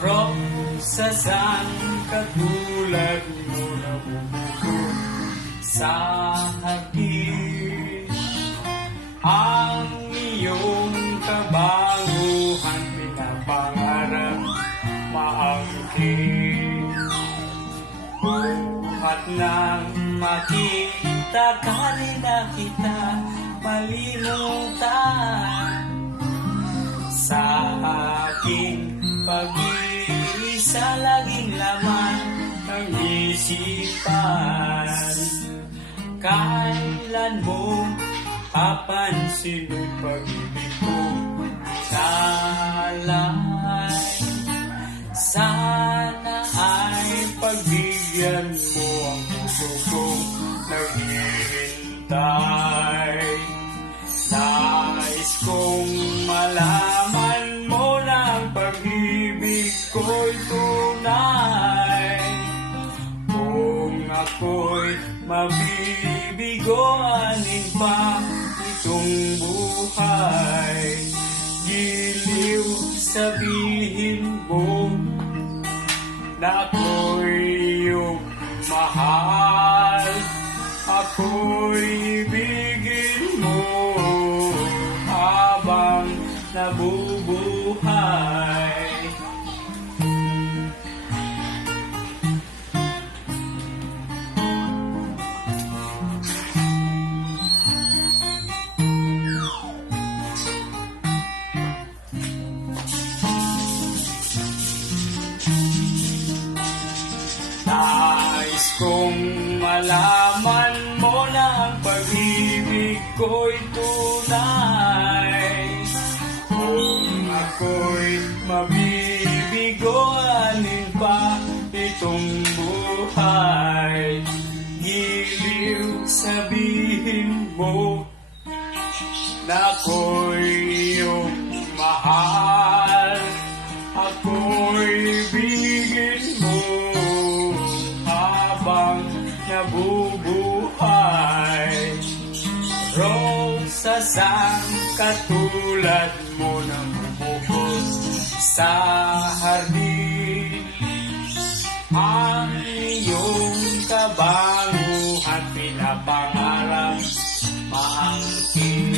Rosas ang katulad mo na bumubo sa hagis. Ang iyong kabanguhan pinapangarap maangkin. Buhat nang makita ka rin na kita malimutan sa aking pag-iisa laging laman ng isipan. Kailan mo papansin ang pag-ibig ko nalay? Sana ay pagbigyan mo ang puso kong naghihintay. Nais kong malaman mo na ang pag-ibig ko'y tunay. Kung ako'y mabibigo, anin pa itong buhay? Giliw sabihin mo na ako'y iyong mahal. Ako'y ibigin mo habang nabubuhay. Nais kong malaman mo na ang pag-ibig ko'y tunay. Kung ako'y mabibigo, anin pa itong buhay? Giliw sabihin mo na ako'y iyong mahal. Ako'y ibigin mo habang nabubuhay. Rosas ang katulad mo na bumuhos sa hardin. Ang iyong kabanguhan pinapangarap maangkin.